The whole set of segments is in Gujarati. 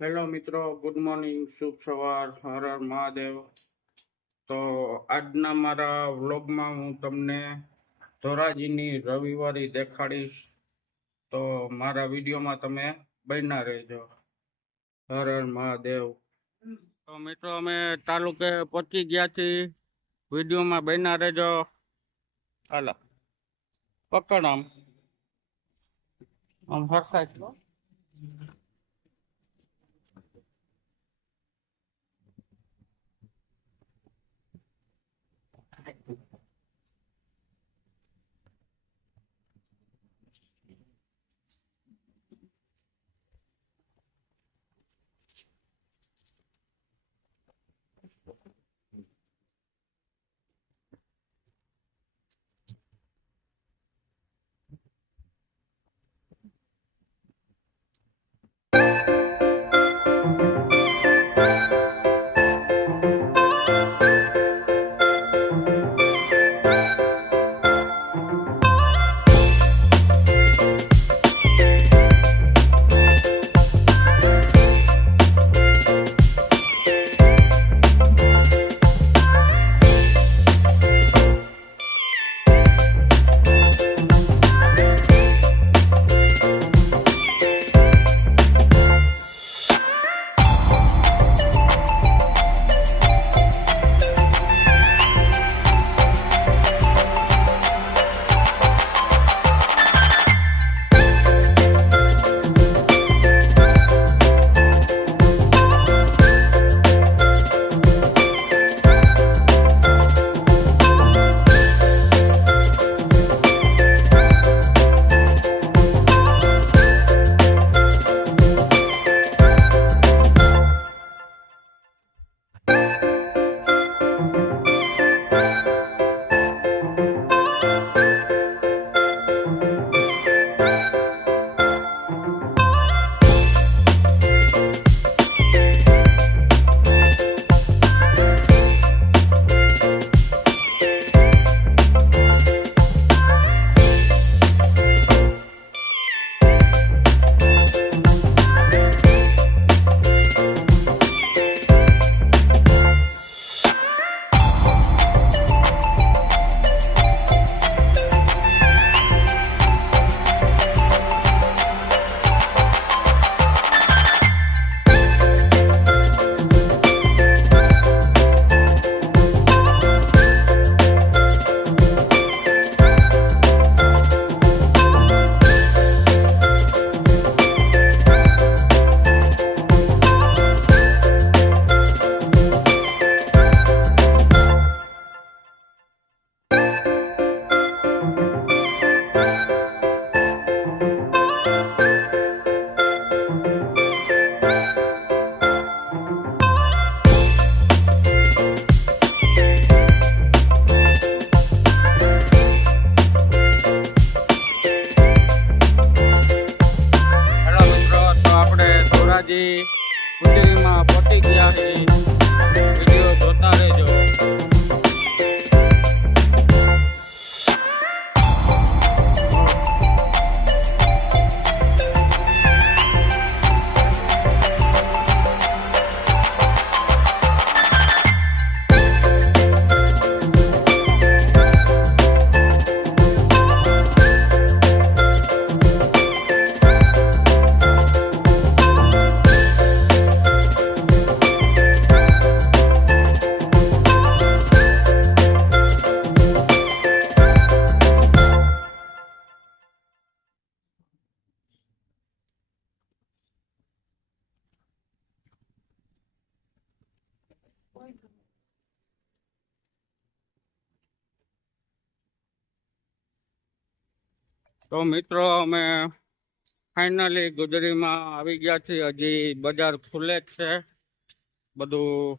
હેલો મિત્રો, ગુડ મોર્નિંગ, શુભ સવાર, હર હર મહાદેવ. તો આજના મારા વ્લોગમાં હું તમને ધોરાજીની રવિવારી દેખાડીશ. તો મારા વિડીયોમાં તમે બન્યા રહેજો. હર હર મહાદેવ. તો મિત્રો, અમે તાલુકે પહોંચી ગયા છીએ. વિડીયોમાં બન્યા રહેજો. હાલો. પકડ આમ. આમ હરખાય તો મિત્રો અમે ફાઇનલી ગુજરીમાં આવી ગયા છીએ. હજી બજાર ખુલે જ છે. બધું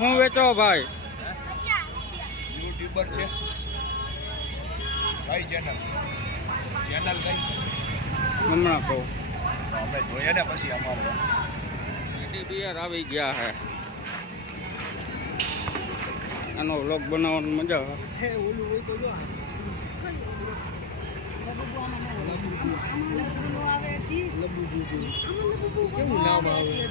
જે શું વેચો ભાઈ. યુટ્યુબર છે. કઈ ચેનલ. ચેનલ કઈ? હમણાં કહું. અમે જોઈએ ને પછી અમારે. એડી બિયર આવી ગયા હે. આનો વ્લોગ બનાવવાની મજા આવે. કેવું નામ આવે?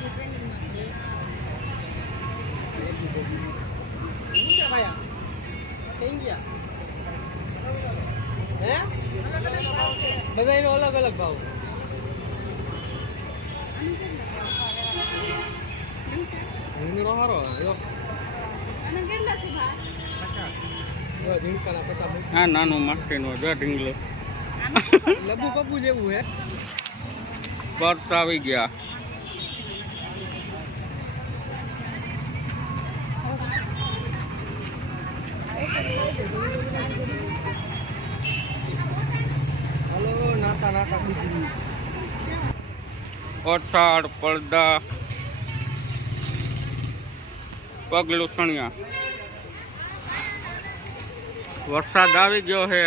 બધા એનો અલગ અલગ ભાવ રીંગણો સારો. આ નાનું માટીનો જો ઢીંગલો લબુ પપ્પુ જેવું હે પર્સ આવી ગયા ઓછાડ પડદા પગ લૂસણિયા વરસાદ આવી ગયો છે,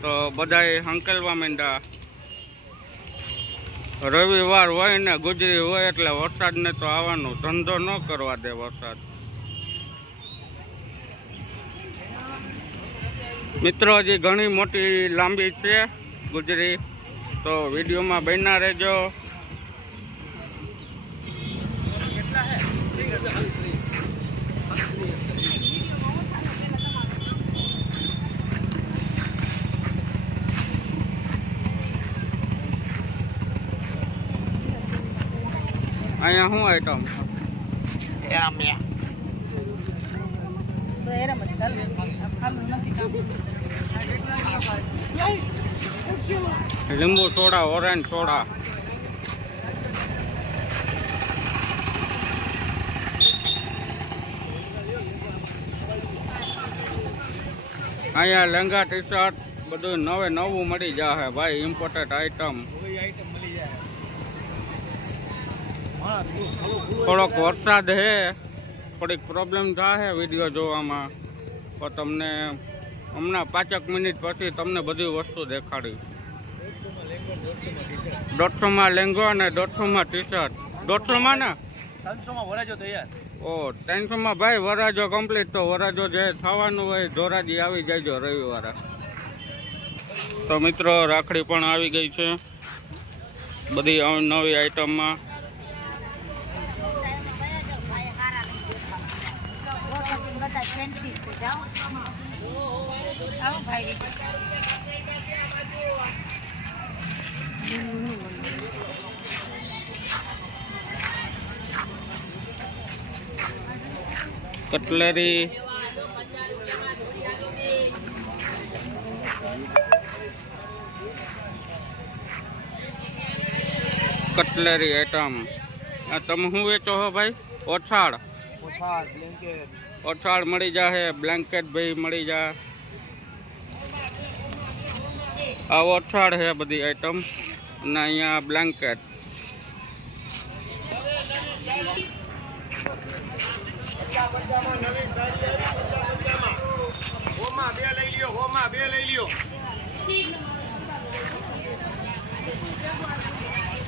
તો બધાએ હંકેલવા માંડ્યા. રવિવાર હોય ને ગુજરી હોય એટલે વરસાદને તો આવવાનો ધંધો ન કરવા દે વરસાદ. મિત્રો હજી ઘણી મોટી લાંબી છે ગુજરી. તો વિડીયોમાં બનના રહેજો. અહીંયા શું આઈટમ લીંબુ સોડા ઓરેન્જ સોડા. અહીંયા લેંગા ટી શર્ટ બધું નવે નવું મળી જશે ભાઈ ઇમ્પોર્ટેડ આઈટમ હા થોડોક વરસાદ છે થોડીક પ્રોબ્લેમ થાય વીડિયો જોવામાં. તો તમને હમણાં પાંચેક મિનિટ પછી તમને બધી વસ્તુ દેખાડી. દોઢસોમાં લેંગો અને દોઢસોમાં ટી શર્ટ દોઢસોમાં ને? ત્રણસોમાં વરાજો તૈયાર. ઓ ત્રણસોમાં ભાઈ વરાજો કમ્પ્લીટ તો વરાજો જે થવાનું હોય ધોરાજી આવી જાયજો રવિવારે. તો મિત્રો રાખડી પણ આવી ગઈ છે. બધી નવી આઈટમમાં કટલેરી. કટલેરી આઈટમ તમે શું વેચો છો ભાઈ? ઓછાળ. ઓછા બ્લેન્કેટ ઓછાળ મળી જાહે બ્લેન્કેટ ભાઈ મળી જાય આ ઓછાળ છે બધી આઈટમ અને અહીંયા બ્લેન્કેટ હોમાં બે લઈ લ્યો હોમાં બે લઈ લ્યો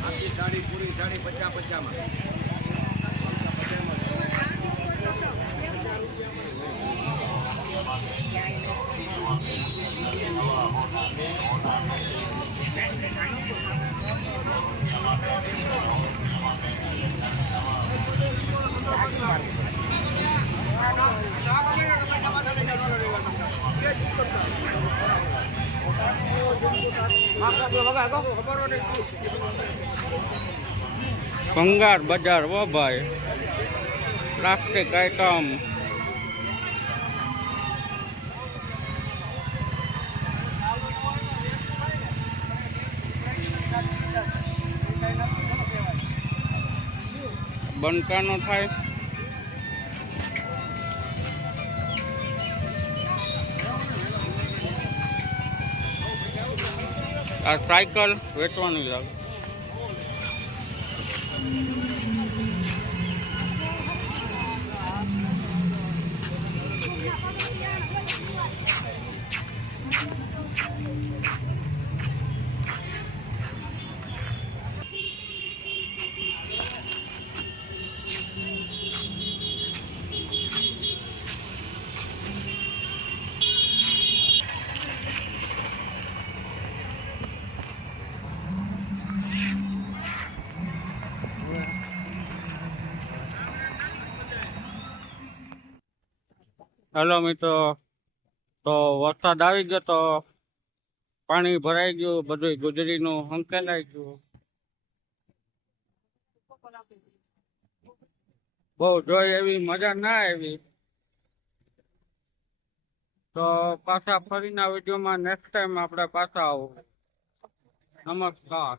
આખી સાડી પૂરી સાડી પચાસ પચાસમાં ભંગાર બજાર વો ભાઈ. પ્લાસ્ટિક આઈટમ બંકાનો થાય. આ સાયકલ વેચવાની લાગે. હેલો મિત્રો. તો વરસાદ આવી ગયો તો પાણી ભરાઈ ગયું બધું ગુજરીનું હંકેલાઈ ગયું. બહુ જોઈ એવી મજા ના આવી. તો પાછા ફરીના વિડીયોમાં નેક્સ્ટ ટાઈમ આપણે પાછા આવું. નમસ્કાર.